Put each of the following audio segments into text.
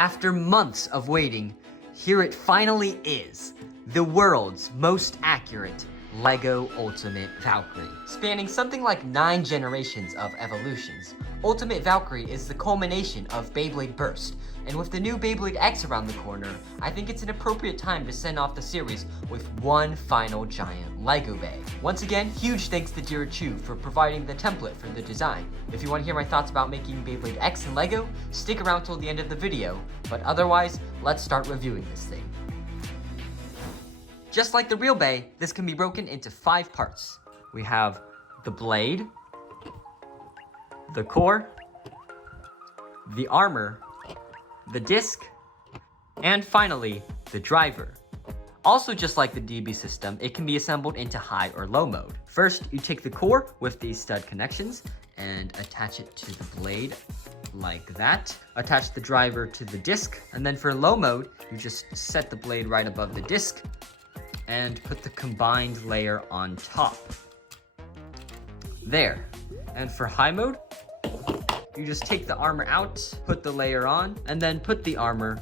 After months of waiting, here it finally is, the world's most accurate Lego Ultimate Valkyrie. Spanning something like 9 generations of evolutions, Ultimate Valkyrie is the culmination of Beyblade Burst, and with the new Beyblade X around the corner, I think it's an appropriate time to send off the series with one final giant Lego bay. Once again, huge thanks to Jireh Choo for providing the template for the design. If you want to hear my thoughts about making Beyblade X in Lego, stick around till the end of the video, but otherwise, let's start reviewing this thing. Just like the real bay, this can be broken into 5 parts. We have the blade, the core, the armor, the disc, and finally, the driver. Also, just like the DB system, it can be assembled into high or low mode. First, you take the core with these stud connections and attach it to the blade like that. Attach the driver to the disc, and then for low mode, you just set the blade right above the disc and put the combined layer on top. There. And for high mode, you just take the armor out, put the layer on, and then put the armor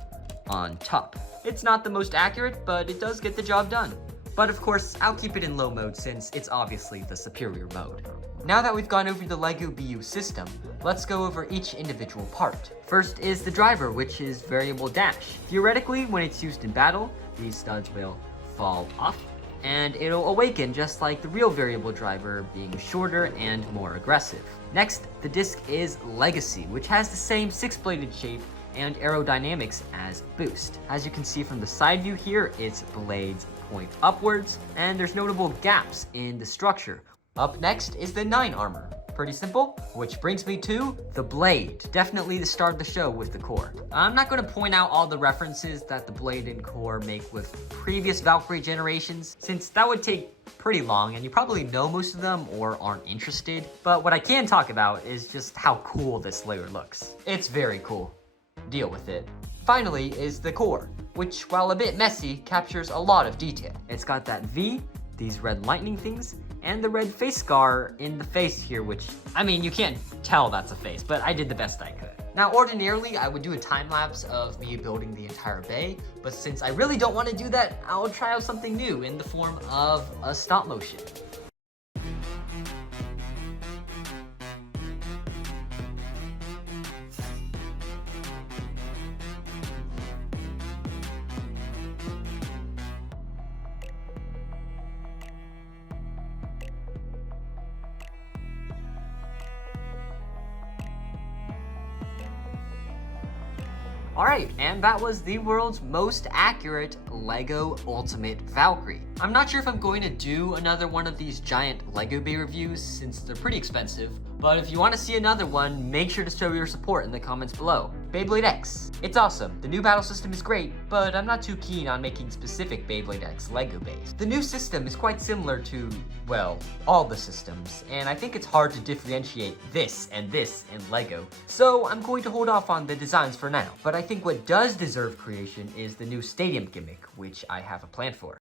on top. It's not the most accurate, but it does get the job done. But of course, I'll keep it in low mode since it's obviously the superior mode. Now that we've gone over the Lego BU system, let's go over each individual part. First is the driver, which is variable dash. Theoretically, when it's used in battle, these studs will fall off, and it'll awaken just like the real variable driver, being shorter and more aggressive. Next, the disc is Legacy, which has the same 6-bladed shape and aerodynamics as Boost. As you can see from the side view here, its blades point upwards, and there's notable gaps in the structure. Up next is the 9 armor. Pretty simple, which brings me to the blade. Definitely the star of the show with the core. I'm not going to point out all the references that the blade and core make with previous Valkyrie generations, since that would take pretty long and you probably know most of them or aren't interested. But what I can talk about is just how cool this layer looks. It's very cool. Deal with it. Finally is the core, which, while a bit messy, captures a lot of detail. It's got that V, these red lightning things, and the red face scar in the face here, which, I mean, you can't tell that's a face, but I did the best I could. Now, ordinarily, I would do a time lapse of me building the entire bay, but since I really don't want to do that, I'll try out something new in the form of a stop motion. Alright, and that was the world's most accurate Lego Ultimate Valkyrie. I'm not sure if I'm going to do another one of these giant Lego Bay reviews since they're pretty expensive, but if you want to see another one, make sure to show your support in the comments below. Beyblade X. It's awesome. The new battle system is great, but I'm not too keen on making specific Beyblade X Lego bays. The new system is quite similar to, well, all the systems, and I think it's hard to differentiate this in Lego. So I'm going to hold off on the designs for now, but I think what does deserve creation is the new stadium gimmick, which I have a plan for.